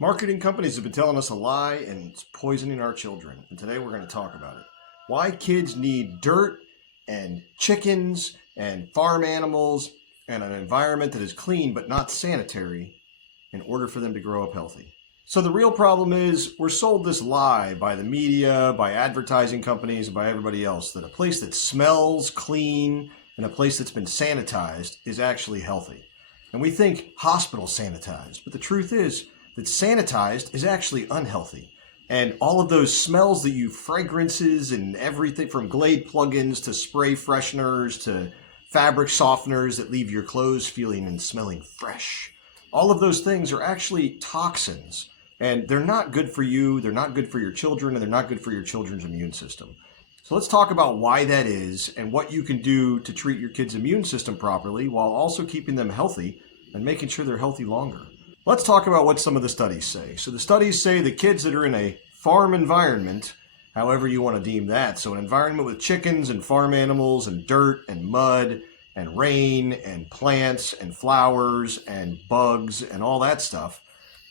Marketing companies have been telling us a lie and it's poisoning our children. And today we're going to talk about it. Why kids need dirt and chickens and farm animals and an environment that is clean but not sanitary in order for them to grow up healthy. So the real problem is we're sold this lie by the media, by advertising companies, and by everybody else that a place that smells clean and a place that's been sanitized is actually healthy. And we think hospital sanitized, but the truth is that sanitized is actually unhealthy. And all of those smells that you, fragrances and everything from Glade plugins to spray fresheners to fabric softeners that leave your clothes feeling and smelling fresh. All of those things are actually toxins. And they're not good for you, they're not good for your children, and they're not good for your children's immune system. So let's talk about why that is and what you can do to treat your kid's immune system properly while also keeping them healthy and making sure they're healthy longer. Let's talk about what some of the studies say. So the studies say that kids that are in a farm environment, however you want to deem that, so an environment with chickens and farm animals and dirt and mud and rain and plants and flowers and bugs and all that stuff,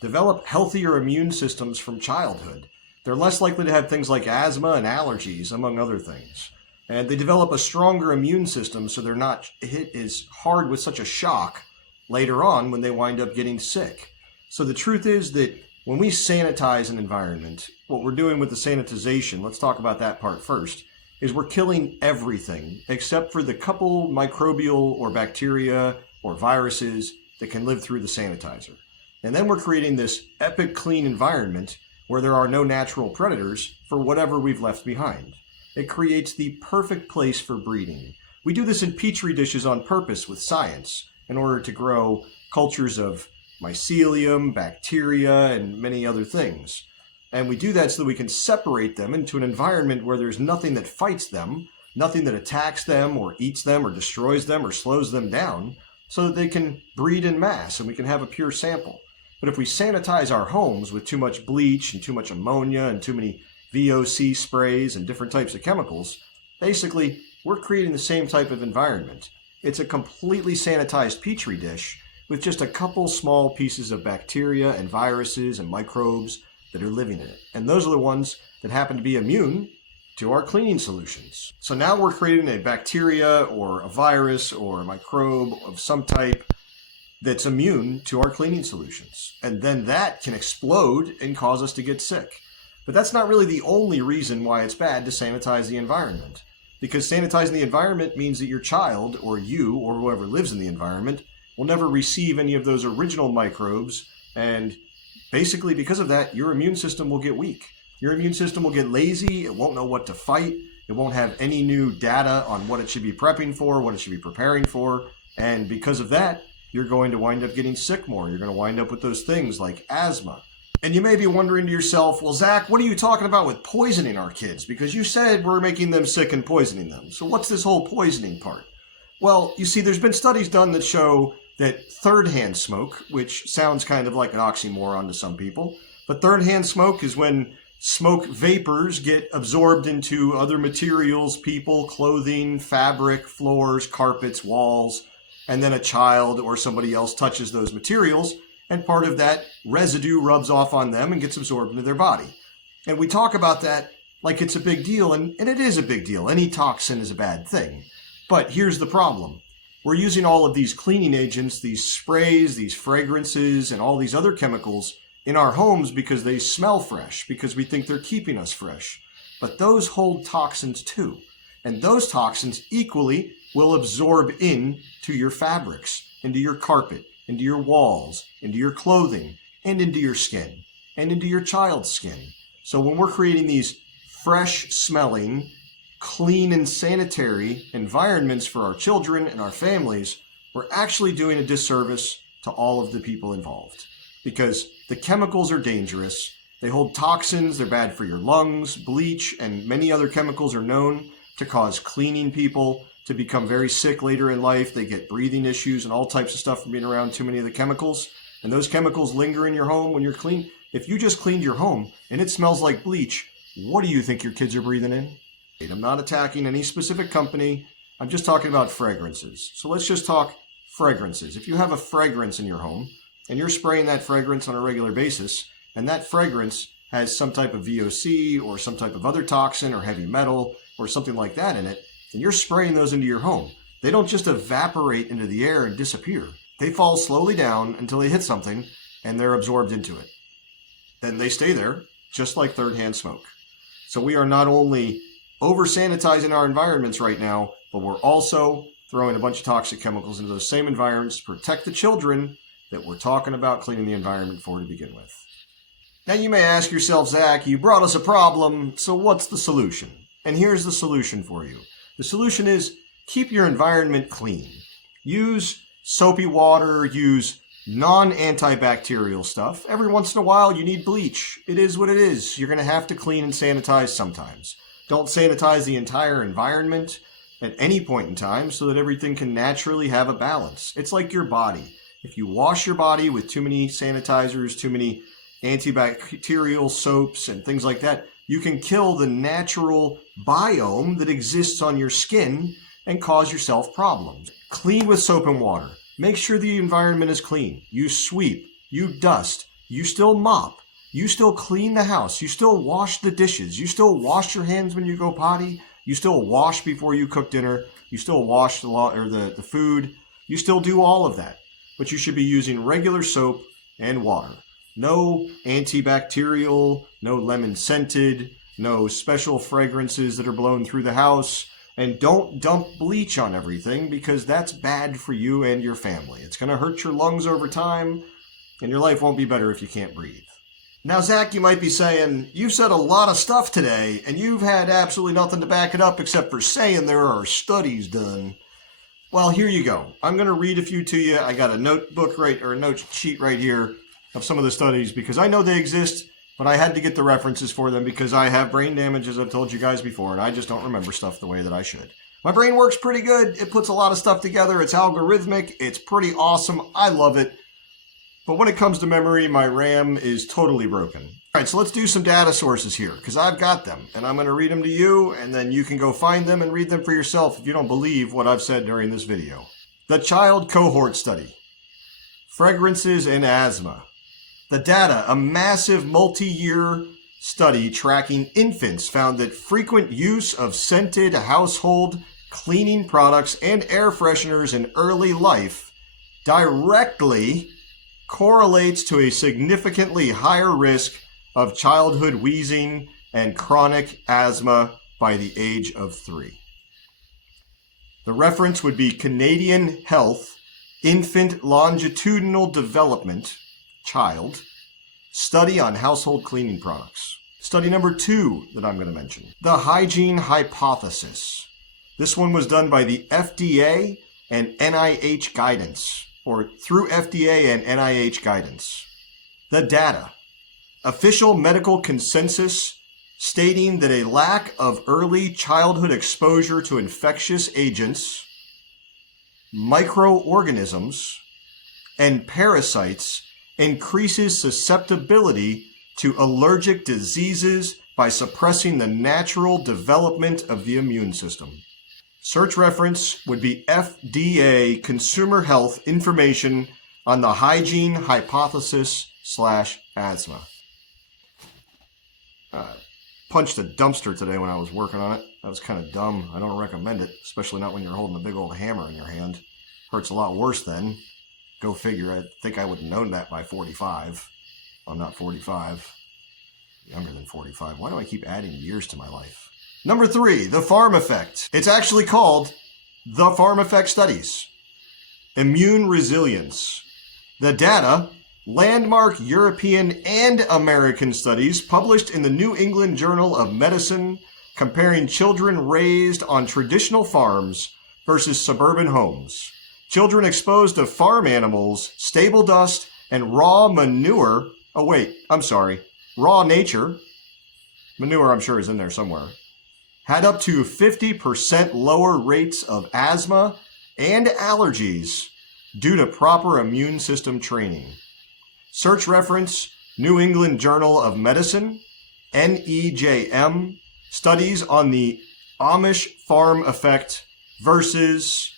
develop healthier immune systems from childhood. They're less likely to have things like asthma and allergies, among other things. And they develop a stronger immune system so they're not hit as hard with such a shock later on when they wind up getting sick. So the truth is that when we sanitize an environment, what we're doing with the sanitization, let's talk about that part first, is we're killing everything except for the couple microbial or bacteria or viruses that can live through the sanitizer. And then we're creating this epic clean environment where there are no natural predators for whatever we've left behind. It creates the perfect place for breeding. We do this in petri dishes on purpose with science in order to grow cultures of mycelium, bacteria, and many other things. And we do that so that we can separate them into an environment where there's nothing that fights them, nothing that attacks them or eats them or destroys them or slows them down, so that they can breed in mass and we can have a pure sample. But if we sanitize our homes with too much bleach and too much ammonia and too many VOC sprays and different types of chemicals, basically we're creating the same type of environment. It's a completely sanitized petri dish with just a couple small pieces of bacteria and viruses and microbes that are living in it. And those are the ones that happen to be immune to our cleaning solutions. So now we're creating a bacteria or a virus or a microbe of some type that's immune to our cleaning solutions. And then that can explode and cause us to get sick. But that's not really the only reason why it's bad to sanitize the environment. Because sanitizing the environment means that your child, or you, or whoever lives in the environment, will never receive any of those original microbes. And basically because of that, your immune system will get weak. Your immune system will get lazy. It won't know what to fight. It won't have any new data on what it should be prepping for, what it should be preparing for. And because of that, you're going to wind up getting sick more. You're going to wind up with those things like asthma. And you may be wondering to yourself, well, Zach, what are you talking about with poisoning our kids? Because you said we're making them sick and poisoning them. So what's this whole poisoning part? Well, you see, there's been studies done that show that third-hand smoke, which sounds kind of like an oxymoron to some people, but third-hand smoke is when smoke vapors get absorbed into other materials, people, clothing, fabric, floors, carpets, walls, and then a child or somebody else touches those materials, and part of that residue rubs off on them and gets absorbed into their body. And we talk about that like it's a big deal, and it is a big deal. Any toxin is a bad thing. But here's the problem. We're using all of these cleaning agents, these sprays, these fragrances, and all these other chemicals in our homes because they smell fresh, because we think they're keeping us fresh. But those hold toxins too. And those toxins equally will absorb into your fabrics, into your carpet, into your walls, into your clothing, and into your skin, and into your child's skin. So when we're creating these fresh smelling, clean and sanitary environments for our children and our families, we're actually doing a disservice to all of the people involved. Because the chemicals are dangerous, they hold toxins, they're bad for your lungs, bleach, and many other chemicals are known to cause cleaning people to become very sick later in life. They get breathing issues and all types of stuff from being around too many of the chemicals. And those chemicals linger in your home when you're clean. If you just cleaned your home and it smells like bleach, what do you think your kids are breathing in? I'm not attacking any specific company. I'm just talking about fragrances. So let's just talk fragrances. If you have a fragrance in your home, and you're spraying that fragrance on a regular basis, and that fragrance has some type of VOC or some type of other toxin or heavy metal or something like that in it, and you're spraying those into your home, they don't just evaporate into the air and disappear. They fall slowly down until they hit something and they're absorbed into it. Then they stay there, just like third-hand smoke. So we are not only over-sanitizing our environments right now, but we're also throwing a bunch of toxic chemicals into those same environments to protect the children that we're talking about cleaning the environment for to begin with. Now you may ask yourself, Zach, you brought us a problem, so what's the solution? And here's the solution for you. The solution is keep your environment clean. Use soapy water, use non-antibacterial stuff. Every once in a while you need bleach. It is what it is. You're going to have to clean and sanitize sometimes. Don't sanitize the entire environment at any point in time so that everything can naturally have a balance. It's like your body. If you wash your body with too many sanitizers, too many antibacterial soaps and things like that, you can kill the natural biome that exists on your skin and cause yourself problems. Clean with soap and water. Make sure the environment is clean. You sweep, you dust, you still mop, you still clean the house, you still wash the dishes, you still wash your hands when you go potty, you still wash before you cook dinner, you still wash the food, you still do all of that. But you should be using regular soap and water. No antibacterial, no lemon scented, no special fragrances that are blown through the house. And don't dump bleach on everything because that's bad for you and your family. It's going to hurt your lungs over time, and your life won't be better if you can't breathe. Now, Zach, you might be saying, you've said a lot of stuff today, and you've had absolutely nothing to back it up except for saying there are studies done. Well, here you go. I'm going to read a few to you. I got a note sheet right here of some of the studies because I know they exist, but I had to get the references for them because I have brain damage, as I've told you guys before, and I just don't remember stuff the way that I should. My brain works pretty good. It puts a lot of stuff together. It's algorithmic. It's pretty awesome. I love it. But when it comes to memory, my RAM is totally broken. All right, so let's do some data sources here because I've got them, and I'm going to read them to you, and then you can go find them and read them for yourself if you don't believe what I've said during this video. The Child Cohort Study. Fragrances and Asthma. The data, a massive multi-year study tracking infants, found that frequent use of scented household cleaning products and air fresheners in early life directly correlates to a significantly higher risk of childhood wheezing and chronic asthma by the age of 3. The reference would be Canadian Health Infant Longitudinal Development Child Study on Household Cleaning Products. Study number 2 that I'm going to mention. The Hygiene Hypothesis. This one was done by the FDA and NIH guidance, or through FDA and NIH guidance. The data. Official medical consensus stating that a lack of early childhood exposure to infectious agents, microorganisms, and parasites increases susceptibility to allergic diseases by suppressing the natural development of the immune system. Search reference would be FDA Consumer Health information on the hygiene hypothesis/asthma. Punched a dumpster today when I was working on it. That was kind of dumb. I don't recommend it, especially not when you're holding a big old hammer in your hand. Hurts a lot worse then. Go figure. I think I would have known that by 45. I'm not 45. Younger than 45. Why do I keep adding years to my life? Number 3, the farm effect. It's actually called the farm effect studies. Immune resilience. The data, landmark European and American studies published in the New England Journal of Medicine comparing children raised on traditional farms versus suburban homes. Children exposed to farm animals, stable dust, and raw manure. Oh, wait, I'm sorry. Raw nature. Manure, I'm sure, is in there somewhere. Had up to 50% lower rates of asthma and allergies due to proper immune system training. Search reference, New England Journal of Medicine, NEJM, studies on the Amish farm effect versus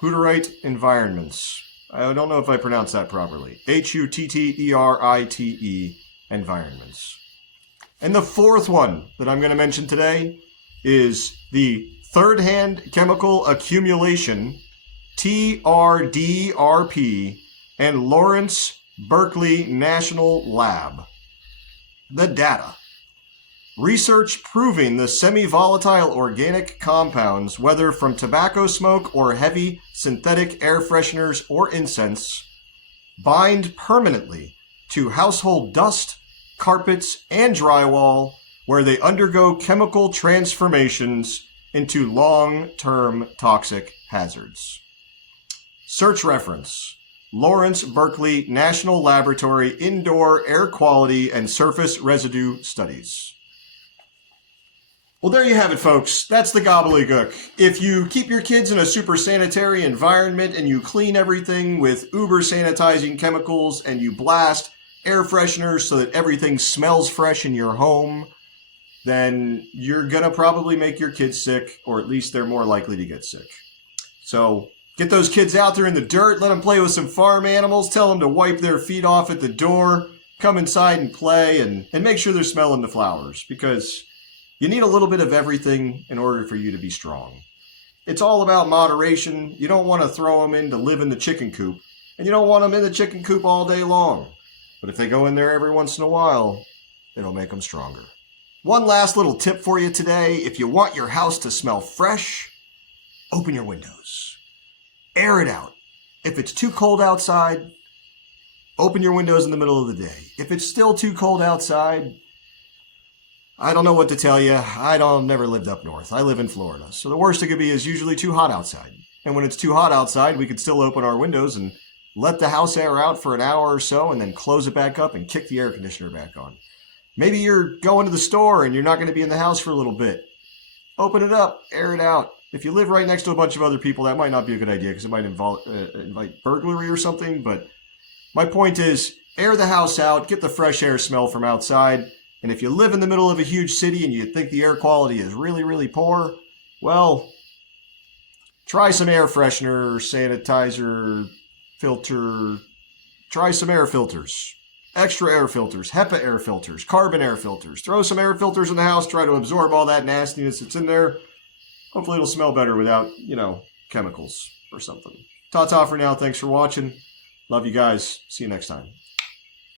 Hutterite environments. I don't know if I pronounced that properly. Hutterite environments. And the fourth one that I'm going to mention today is the third-hand chemical accumulation, TRDRP, and Lawrence Berkeley National Lab. The data. Research proving the semi-volatile organic compounds, whether from tobacco smoke or heavy synthetic air fresheners or incense, bind permanently to household dust, carpets, and drywall, where they undergo chemical transformations into long-term toxic hazards. Search reference: Lawrence Berkeley National Laboratory Indoor Air Quality and Surface Residue Studies. Well, there you have it, folks. That's the gobbledygook. If you keep your kids in a super sanitary environment and you clean everything with uber sanitizing chemicals and you blast air fresheners so that everything smells fresh in your home, then you're going to probably make your kids sick, or at least they're more likely to get sick. So get those kids out there in the dirt, let them play with some farm animals, tell them to wipe their feet off at the door, come inside and play, and make sure they're smelling the flowers, because you need a little bit of everything in order for you to be strong. It's all about moderation. You don't want to throw them in to live in the chicken coop, and you don't want them in the chicken coop all day long. But if they go in there every once in a while, it'll make them stronger. One last little tip for you today. If you want your house to smell fresh, open your windows. Air it out. If it's too cold outside, open your windows in the middle of the day. If it's still too cold outside, I don't know what to tell you. I've never lived up north. I live in Florida. So the worst it could be is usually too hot outside. And when it's too hot outside, we could still open our windows and let the house air out for an hour or so and then close it back up and kick the air conditioner back on. Maybe you're going to the store and you're not going to be in the house for a little bit. Open it up, air it out. If you live right next to a bunch of other people, that might not be a good idea because it might invite burglary or something. But my point is, air the house out, get the fresh air smell from outside. And if you live in the middle of a huge city and you think the air quality is really, really poor, well, try some air freshener, sanitizer, filter. Try some air filters. Extra air filters, HEPA air filters, carbon air filters. Throw some air filters in the house, try to absorb all that nastiness that's in there. Hopefully it'll smell better without, chemicals or something. Ta-ta for now. Thanks for watching. Love you guys. See you next time.